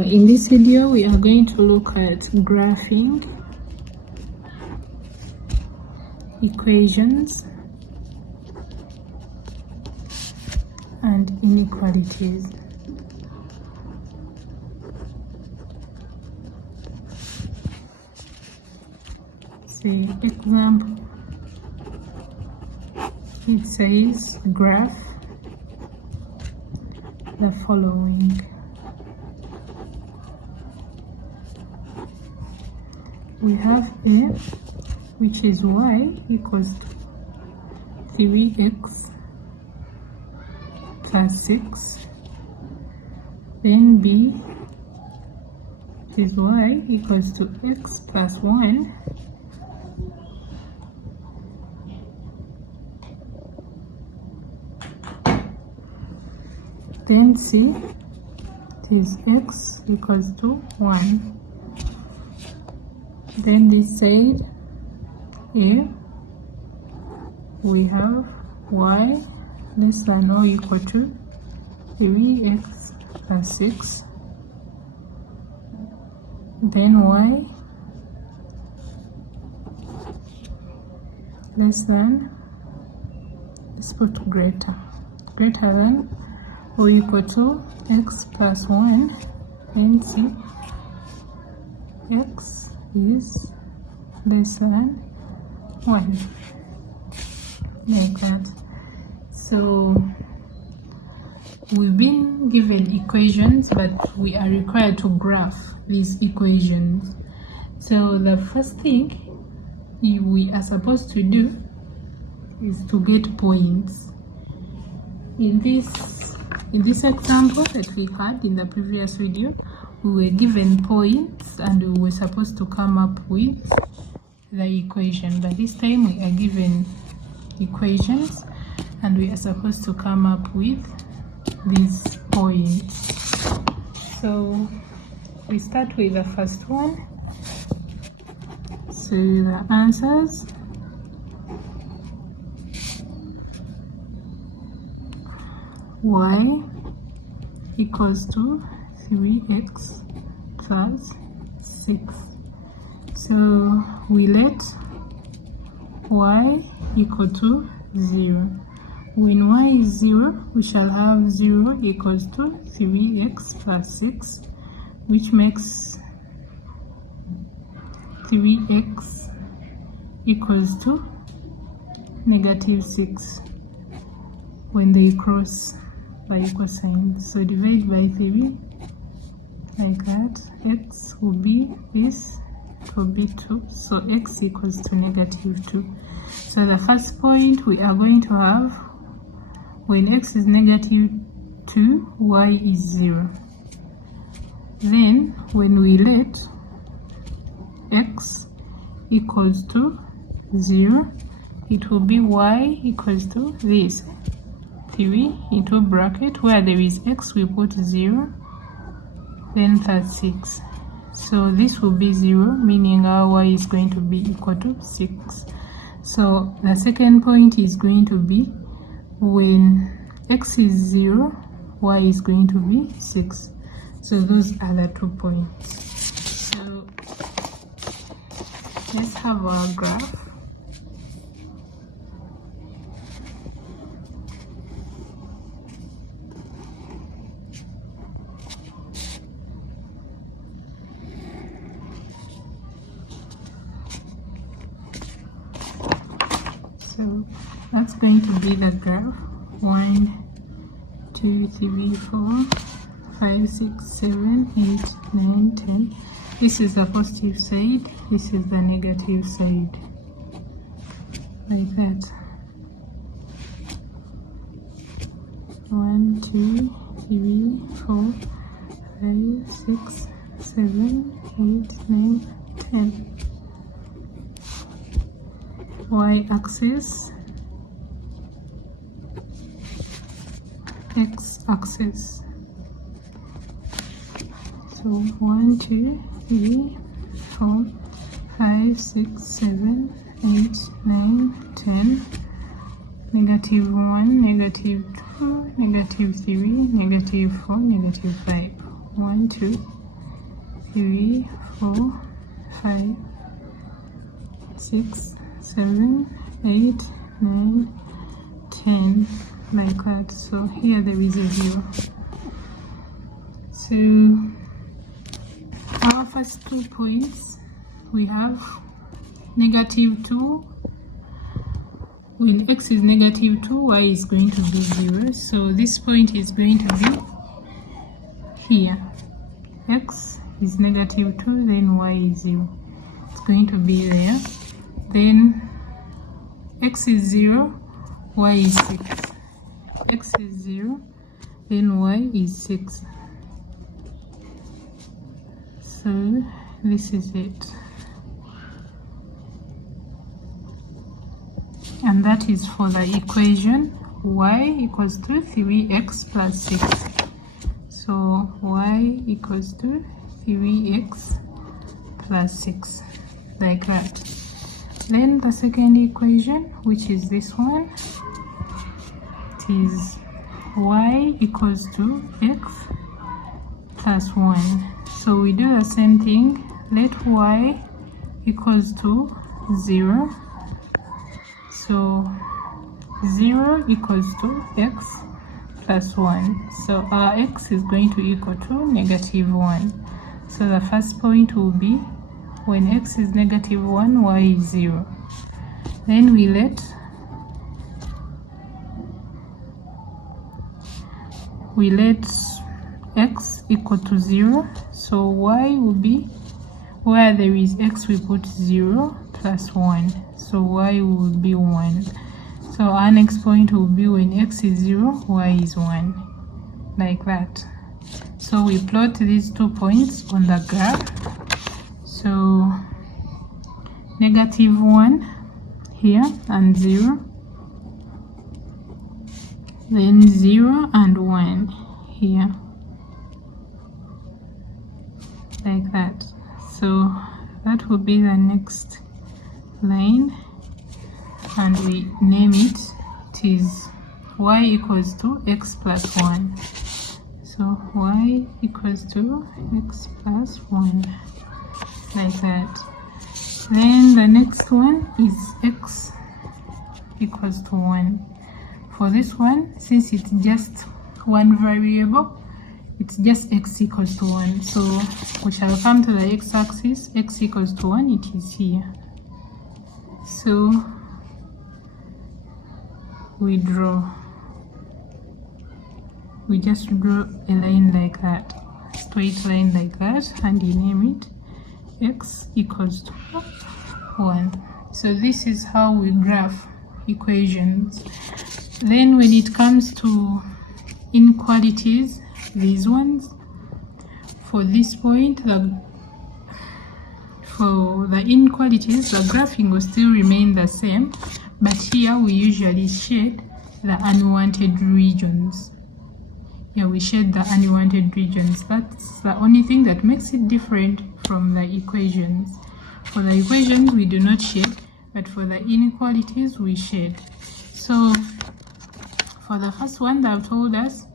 In this video, we are going to look at graphing equations and inequalities. See example. It says graph the following. We have a, which is y equals to 3x plus 6. Then b is y equals to x plus 1. Then c is x equals to 1. Then this side a, we have y less than or equal to 3x plus 6. Then y less than, let's put greater than or equal to x plus 1. And see x is less than 1, like that. So we've been given equations, but we are required to graph these equations. So the first thing we are supposed to do is to get points. In this example that we had in the previous video, we were given points and we were supposed to come up with the equation, but this time we are given equations and we are supposed to come up with these points. So we start with the first one. So the answers, y equals to 3x plus 6. So we let y equal to 0. When y is 0, we shall have 0 equals to 3x plus 6, which makes 3x equals to negative 6 when they cross by equal sign. So divide by 3, like that. X will be this, it will be 2, so x equals to negative 2. So the first point we are going to have, when x is negative 2, y is 0. Then when we let x equals to 0, it will be y equals to this, 3 into bracket, where there is x we put 0, then 36. So this will be 0, meaning our y is going to be equal to 6. So the second point is going to be when x is 0, y is going to be 6. So those are the 2 points. So let's have our graph. So that's going to be the graph. 1, 2, 3, 4, 5, 6, 7, 8, 9, 10. This is the positive side, this is the negative side, like that. 1, 2, 3, 4, 5, 6, 7, 8, 9, 10. Y-axis, x-axis. So 1, 2, 3, 4, 5, 6, 7, 8, 9, 10. Negative 1, negative 2, negative 3, negative 4, negative 5. 1, 2, 3, 4, 5, 6, 7, 8, 9, 10, like that. So here there is a 0. So our first 2 points, we have -2. When x is -2, y is going to be 0. So this point is going to be here. X is -2, then y is 0. It's going to be there. Then x is 0, y is 6. X is 0, then y is 6. So this is it. And that is for the equation y equals to 3x plus 6. So y equals to 3x plus 6, like that. Then the second equation, which is this one, it is y equals to x plus 1. So we do the same thing. Let y equals to 0. So 0 equals to x plus 1. So our x is going to equal to -1. So the first point will be when x is -1, y is 0. Then we let x equal to 0. So y will be, where there is x we put 0 plus 1. So y will be 1. So our next point will be when x is 0, y is 1, like that. So we plot these 2 points on the graph. So -1 here and 0, then 0 and 1 here, like that. So that will be the next line, and we name it. It is y equals to x plus 1. So y equals to x plus 1, like that. Then the next one is x equals to 1. For this one, since it's just one variable, it's just x equals to 1. So we shall come to the x-axis. X equals to 1, it is here. So we just draw a line like that, straight line like that, and you name it x equals to 1. So this is how we graph equations. Then when it comes to inequalities, these ones, for this point, for the inequalities, the graphing will still remain the same, but here we usually shade the unwanted regions. Yeah, we shade the unwanted regions. That's the only thing that makes it different from the equations. For the equations, we do not shade, but for the inequalities, we shade. So for the first one, they've told us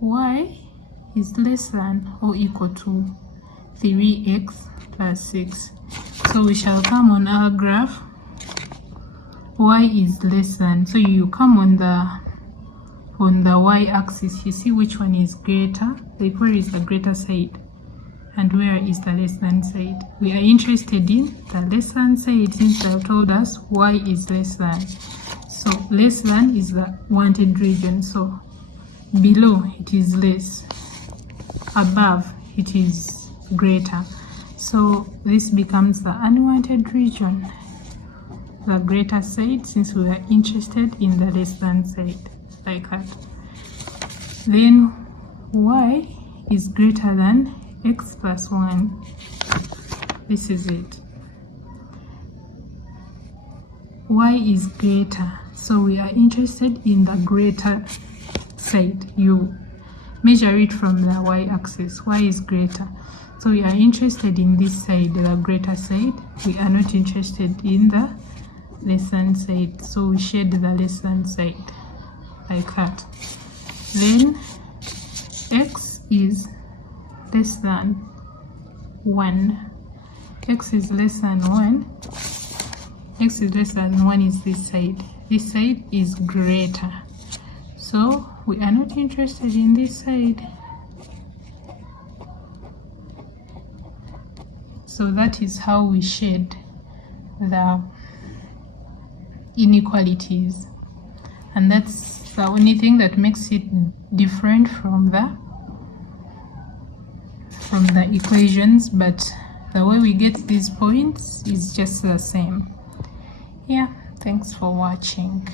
y is less than or equal to 3x plus 6. So we shall come on our graph, y is less than. So you come on the y-axis, you see which one is greater, like where is the greater side and where is the less than side. We are interested in the less than side since they have told us y is less than. So less than is the wanted region. So below it is less, above it is greater. So this becomes the unwanted region, the greater side, since we are interested in the less than side, like that. Then y is greater than x plus 1. This is it. Y is greater, so we are interested in the greater side. You measure it from the y-axis. Y is greater, so we are interested in this side, the greater side. We are not interested in the less than side, so we shade the less than side, like that. Then x is less than 1. X is less than 1. X is less than 1 is this side. This side is greater. So we are not interested in this side. So that is how we shade the inequalities. And that's the only thing that makes it different from the equations, but the way we get these points is just the same. Yeah, thanks for watching.